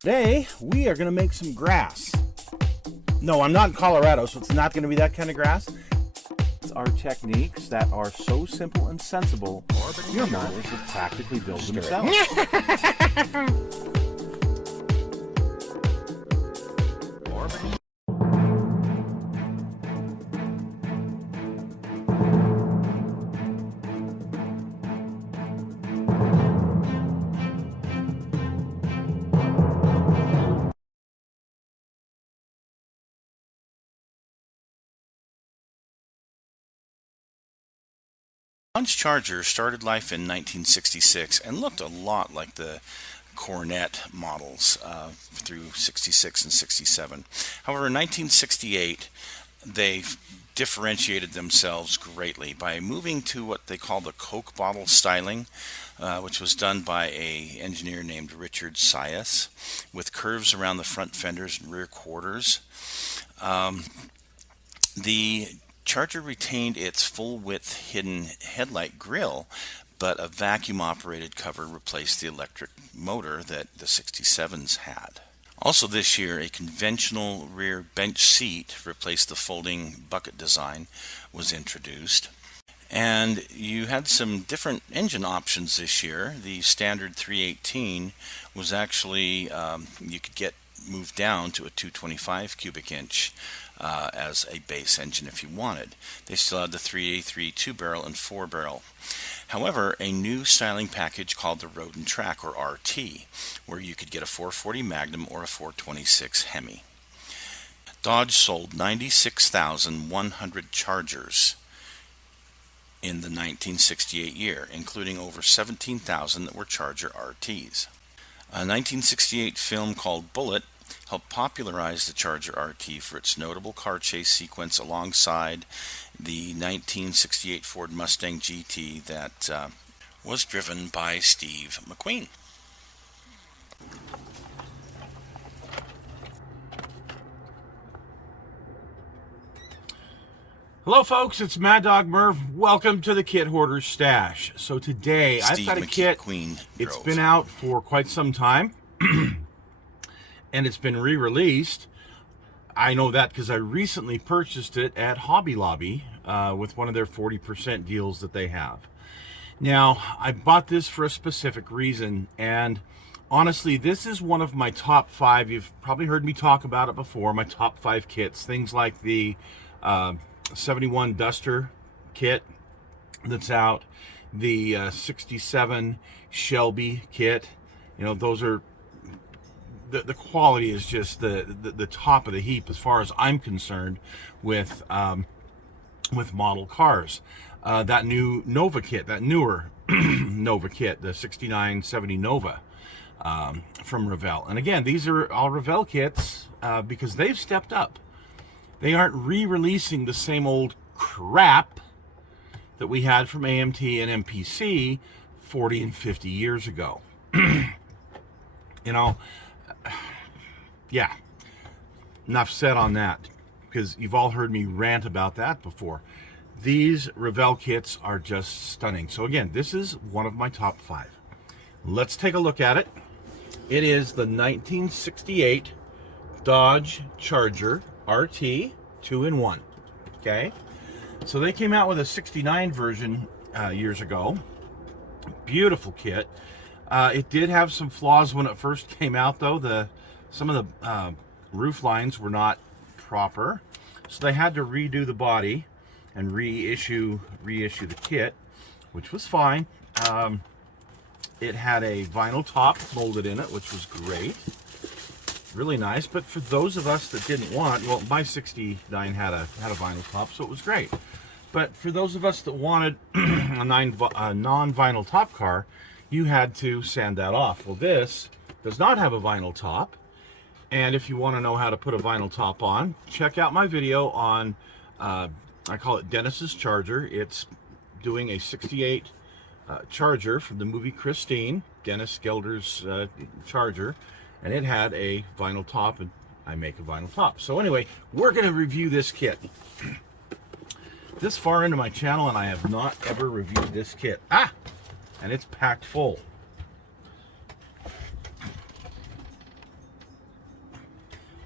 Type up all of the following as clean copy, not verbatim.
Today, we are going to make some grass. No, I'm not in Colorado, so it's not going to be that kind of grass. It's our techniques that are so simple and sensible, your models will practically build themselves. Dodge Charger started life in 1966 and looked a lot like the Cornet models through 66 and 67. However, in 1968, they differentiated themselves greatly by moving to what they call the Coke bottle styling, which was done by an engineer named Richard Sias, with curves around the front fenders and rear quarters. The Charger retained its full-width hidden headlight grille, but a vacuum-operated cover replaced the electric motor that the 67s had. Also this year, a conventional rear bench seat replaced the folding bucket design was introduced. And you had some different engine options this year. The standard 318 was actually, you could get moved down to a 225 cubic inch as a base engine if you wanted. They still had the 3A3 2-barrel and 4-barrel. However, a new styling package called the Road and Track, or RT, where you could get a 440 Magnum or a 426 Hemi. Dodge sold 96,100 Chargers in the 1968 year, including over 17,000 that were Charger RTs. A 1968 film called Bullet helped popularize the Charger RT for its notable car chase sequence alongside the 1968 Ford Mustang GT that was driven by Steve McQueen. Hello folks, it's Mad Dog Merv. Welcome to the Kit Hoarder's Stash. So today, I've got a kit. It's been out for quite some time. And it's been re-released. I know that because I recently purchased it at Hobby Lobby with one of their 40% deals that they have. Now, I bought this for a specific reason, and honestly, this is one of my top 5. You've probably heard me talk about it before, my top 5 kits. Things like the 71 Duster kit that's out, the 67 Shelby kit. You know, those are the quality is just the top of the heap as far as I'm concerned with model cars. That new Nova kit, that newer Nova kit, the 6970 Nova from Revell. And again, these are all Revell kits because they've stepped up. They aren't re-releasing the same old crap that we had from AMT and MPC 40 and 50 years ago. You know, yeah, enough said on that, because you've all heard me rant about that before. These Revell kits are just stunning. So again, this is one of my top 5. Let's take a look at it. It is the 1968 Dodge Charger RT 2-in-1. Okay, so they came out with a 69 version years ago. Beautiful kit. It did have some flaws when it first came out, though. Some of the roof lines were not proper, so they had to redo the body and reissue the kit, which was fine. It had a vinyl top molded in it, which was great, really nice. But for those of us that didn't want, well, my 69 had a vinyl top, so it was great. But for those of us that wanted a non-vinyl top car, you had to sand that off. Well, this does not have a vinyl top, and if you want to know how to put a vinyl top on, check out my video on I call it Dennis's Charger. It's doing a 68 Charger from the movie Christine, Dennis Gelder's Charger, and it had a vinyl top, and I make a vinyl top. So anyway, we're going to review this kit. This far into my channel, and I have not ever reviewed this kit. And it's packed full.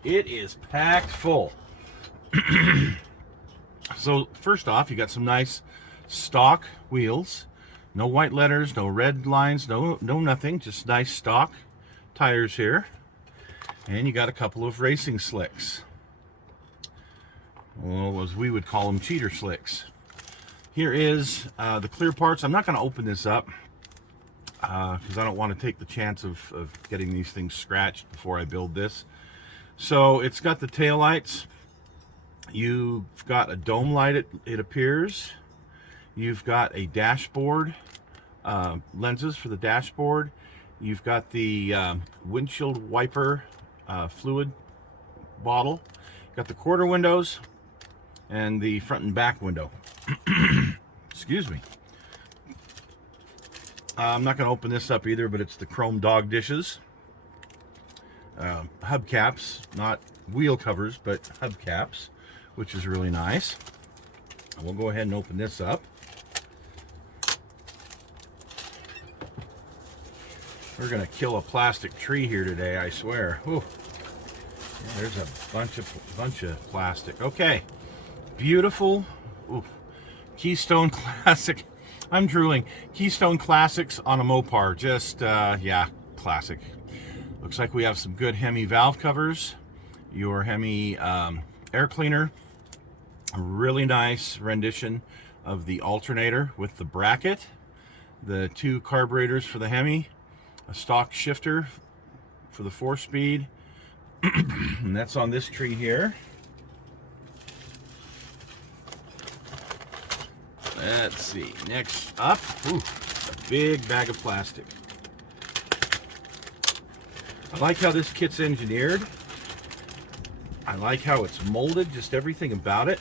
It is packed full. So first off, you got some nice stock wheels. No white letters, no red lines, no nothing. Just nice stock tires here. And you got a couple of racing slicks. Well, as we would call them, cheater slicks. Here is the clear parts. I'm not going to open this up because I don't want to take the chance of getting these things scratched before I build this. So it's got the tail lights. You've got a dome light, it appears. You've got a dashboard, lenses for the dashboard. You've got the windshield wiper fluid bottle. Got the quarter windows and the front and back window. Excuse me. I'm not going to open this up either, but it's the chrome dog dishes. Hubcaps, not wheel covers, but hubcaps, which is really nice. We'll go ahead and open this up. We're going to kill a plastic tree here today, I swear. Whew. Yeah, there's a bunch of plastic. Okay. Beautiful. Ooh. Keystone Classic. I'm drooling. Keystone Classics on a Mopar. Just, yeah, classic. Looks like we have some good Hemi valve covers. Your Hemi air cleaner. A really nice rendition of the alternator with the bracket. The two carburetors for the Hemi. A stock shifter for the 4-speed. And that's on this tree here. Let's see. Next up, ooh, a big bag of plastic. I like how this kit's engineered. I like how it's molded, just everything about it.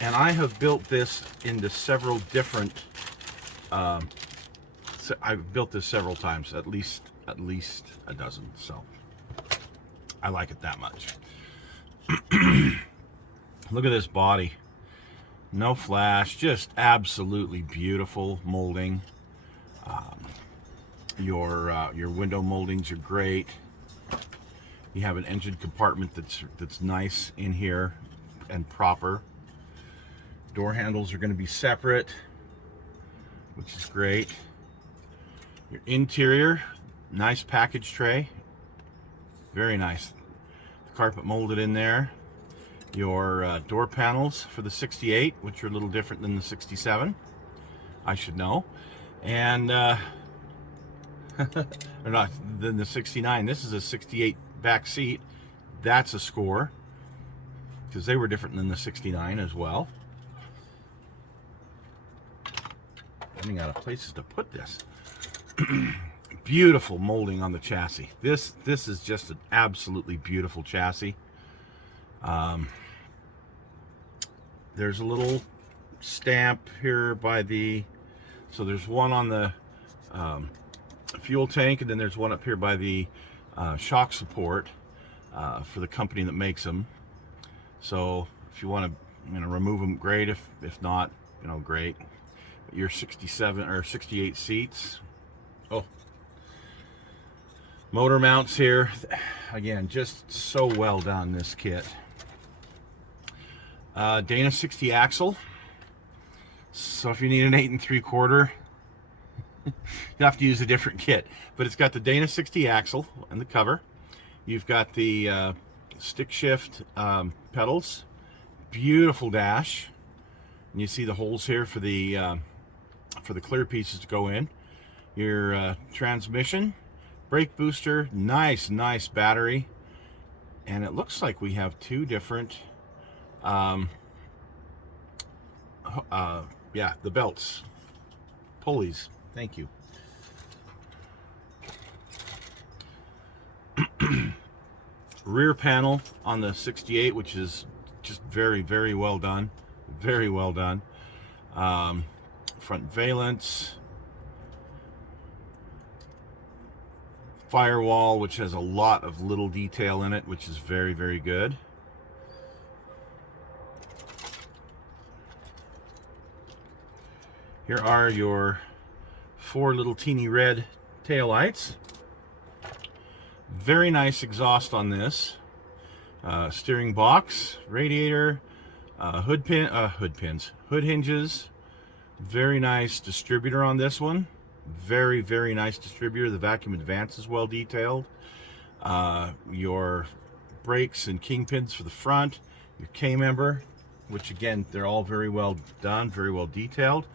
And I have built this into several different. I've built this several times, at least a dozen. So I like it that much. Look at this body. No flash, just absolutely beautiful molding. Your window moldings are great. You have an engine compartment that's nice in here and proper. Door handles are going to be separate, which is great. Your interior, nice package tray, very nice. The carpet molded in there. Your door panels for the 68, which are a little different than the 67, I should know. And or not than the 69. This is a 68 back seat. That's a score, because they were different than the 69 as well. Running out of places to put this. Beautiful molding on the chassis. This is just an absolutely beautiful chassis. There's a little stamp here by the, so there's one on the fuel tank, and then there's one up here by the shock support for the company that makes them. So if you want to, remove them, great. If not, great. Your 67 or 68 seats. Oh, motor mounts here. Again, just so well done, this kit. Dana 60 axle. So if you need an 8 3/4, you have to use a different kit. But it's got the Dana 60 axle and the cover. You've got the stick shift pedals. Beautiful dash. And you see the holes here for the clear pieces to go in. Your transmission, brake booster, nice battery. And it looks like we have two different yeah, the belts, pulleys. Thank you. Rear panel on the 68, which is just very well done. Very well done. Front valence. Firewall, which has a lot of little detail in it, which is very good. Here are your 4 little teeny red taillights. Very nice exhaust on this. Steering box, radiator, hood hinges. Very nice distributor on this one. Very, very nice distributor. The vacuum advance is well detailed. Your brakes and kingpins for the front. Your K-member, which again, they're all very well done, very well detailed.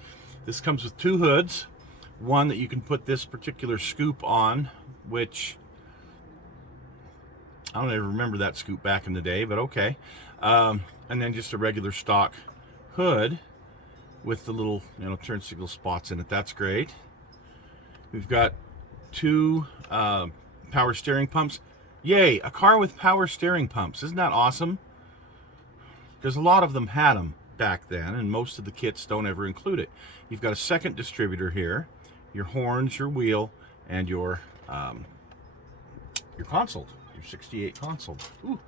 This comes with 2 hoods. One that you can put this particular scoop on, which I don't ever remember that scoop back in the day, but okay. And then just a regular stock hood with the little, turn signal spots in it. That's great. We've got 2 power steering pumps. Yay, a car with power steering pumps. Isn't that awesome? Because a lot of them had them back then, and most of the kits don't ever include it. You've got a second distributor here, your horns, your wheel, and your console, your 68 console. Ooh.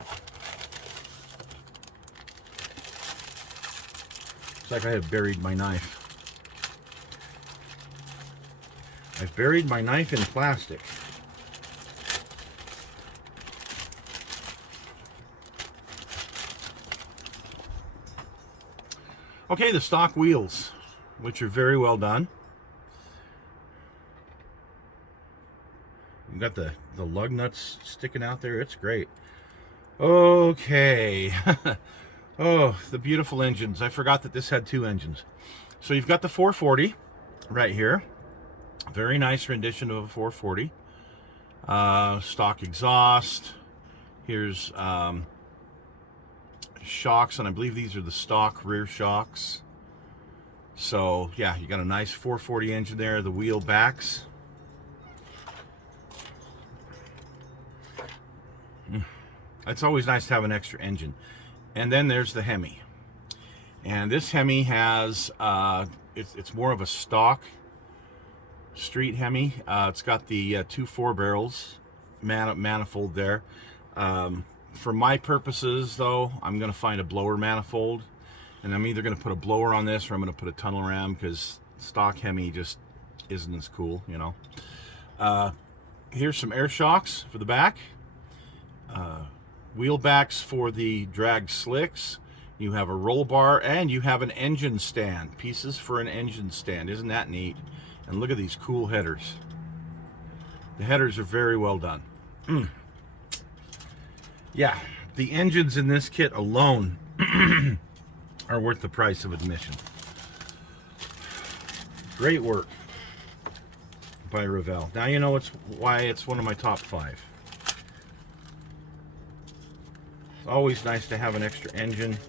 It's like I have buried my knife. I've buried my knife in plastic. Okay, the stock wheels, which are very well done. You've got the lug nuts sticking out there. It's great. Okay. Oh, the beautiful engines. I forgot that this had 2 engines. So you've got the 440 right here. Very nice rendition of a 440. Stock exhaust. Here's shocks, and I believe these are the stock rear shocks. So yeah, you got a nice 440 engine there. The wheel backs. It's always nice to have an extra engine. And then there's the Hemi. And this Hemi has, it's more of a stock street Hemi. It's got the 2 4-barrels manifold there. For my purposes, though, I'm going to find a blower manifold. And I'm either going to put a blower on this or I'm going to put a tunnel ram, because stock Hemi just isn't as cool, Here's some air shocks for the back. Wheel backs for the drag slicks. You have a roll bar, and you have an engine stand. Pieces for an engine stand. Isn't that neat? And look at these cool headers. The headers are very well done. Yeah, the engines in this kit alone are worth the price of admission. Great work by Revell. Now you know why it's one of my top 5. It's always nice to have an extra engine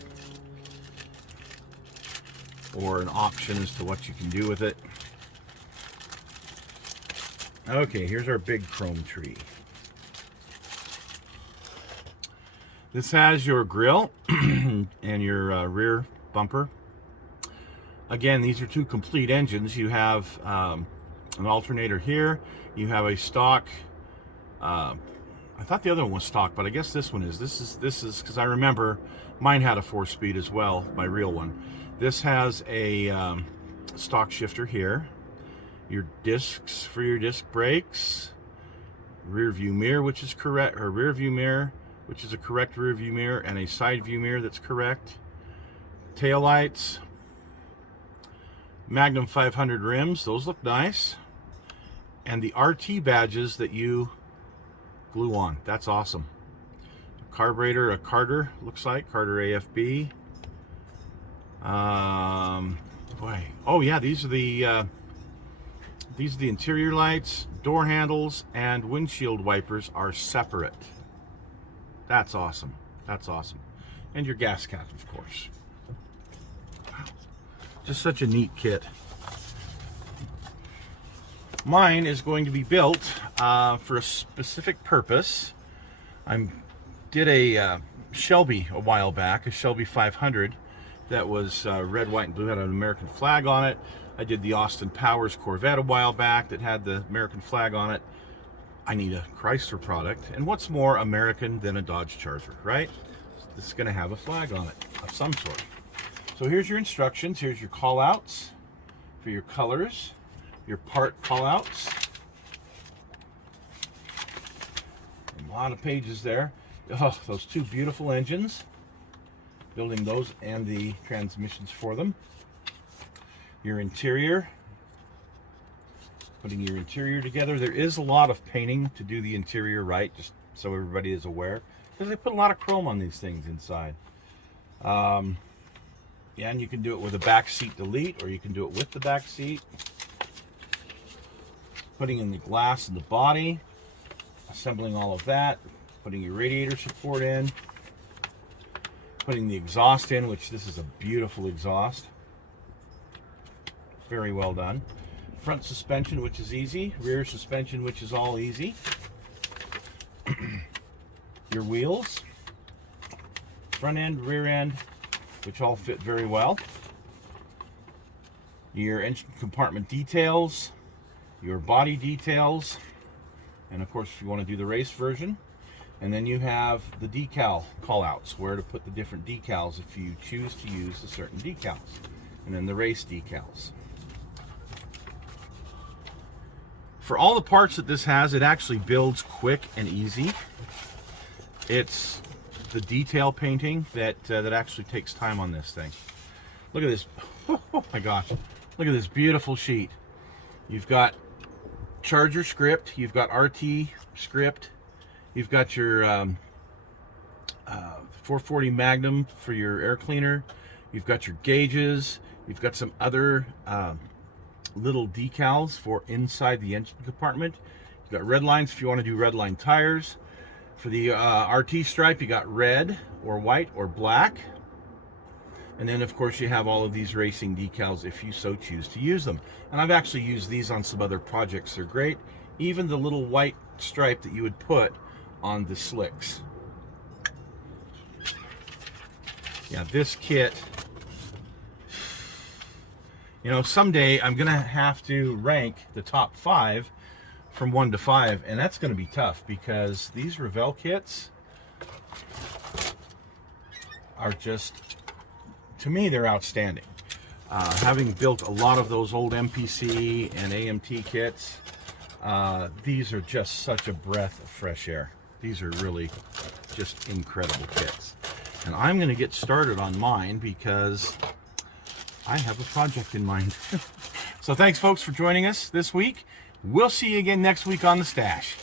or an option as to what you can do with it. Okay, here's our big chrome tree. This has your grille and your rear bumper. Again, these are 2 complete engines. You have an alternator here. You have a stock. I thought the other one was stock, but I guess this one is. This is because I remember mine had a 4-speed as well, my real one. This has a stock shifter here. Your discs for your disc brakes. Rear view mirror, which is correct, or rear view mirror, which is a correct rear view mirror, and a side view mirror that's correct. Tail lights. Magnum 500 rims, those look nice. And the RT badges that you glue on, that's awesome. Carburetor, a Carter, looks like Carter AFB. Boy, oh yeah, these are the interior lights. Door handles and windshield wipers are separate. That's awesome. That's awesome. And your gas cap, of course. Wow. Just such a neat kit. Mine is going to be built for a specific purpose. I did a Shelby a while back, a Shelby 500 that was red, white, and blue, had an American flag on it. I did the Austin Powers Corvette a while back that had the American flag on it. I need a Chrysler product, and what's more American than a Dodge Charger, right? This is going to have a flag on it of some sort. So here's your instructions. Here's your call-outs for your colors, your part call-outs. A lot of pages there. Oh, those two beautiful engines. Building those and the transmissions for them. Your interior. Putting your interior together. There is a lot of painting to do the interior right, just so everybody is aware, because they put a lot of chrome on these things inside. Yeah, and you can do it with a back seat delete, or you can do it with the back seat. Putting in the glass in the body, assembling all of that, putting your radiator support in, putting the exhaust in, which this is a beautiful exhaust. Very well done. Front suspension, which is easy. Rear suspension, which is all easy. Your wheels, front end, rear end, which all fit very well. Your engine compartment details, your body details, and of course if you want to do the race version. And then you have the decal callouts, where to put the different decals if you choose to use the certain decals. And then the race decals. For all the parts that this has, it actually builds quick and easy. It's the detail painting that actually takes time on this thing. Look at this. Oh my gosh. Look at this beautiful sheet. You've got Charger script. You've got RT script. You've got your 440 Magnum for your air cleaner. You've got your gauges. You've got some other little decals for inside the engine compartment. You've got red lines if you want to do red line tires. For the RT stripe, you got red or white or black. And then of course you have all of these racing decals if you so choose to use them. And I've actually used these on some other projects. They're great. Even the little white stripe that you would put on the slicks. Yeah, this kit, you know, someday I'm gonna have to rank the top 5 from 1 to 5, and that's gonna be tough because these Revell kits are just, to me, they're outstanding. Having built a lot of those old MPC and AMT kits, these are just such a breath of fresh air. These are really just incredible kits. And I'm going to get started on mine because I have a project in mind. So thanks, folks, for joining us this week. We'll see you again next week on The Stash.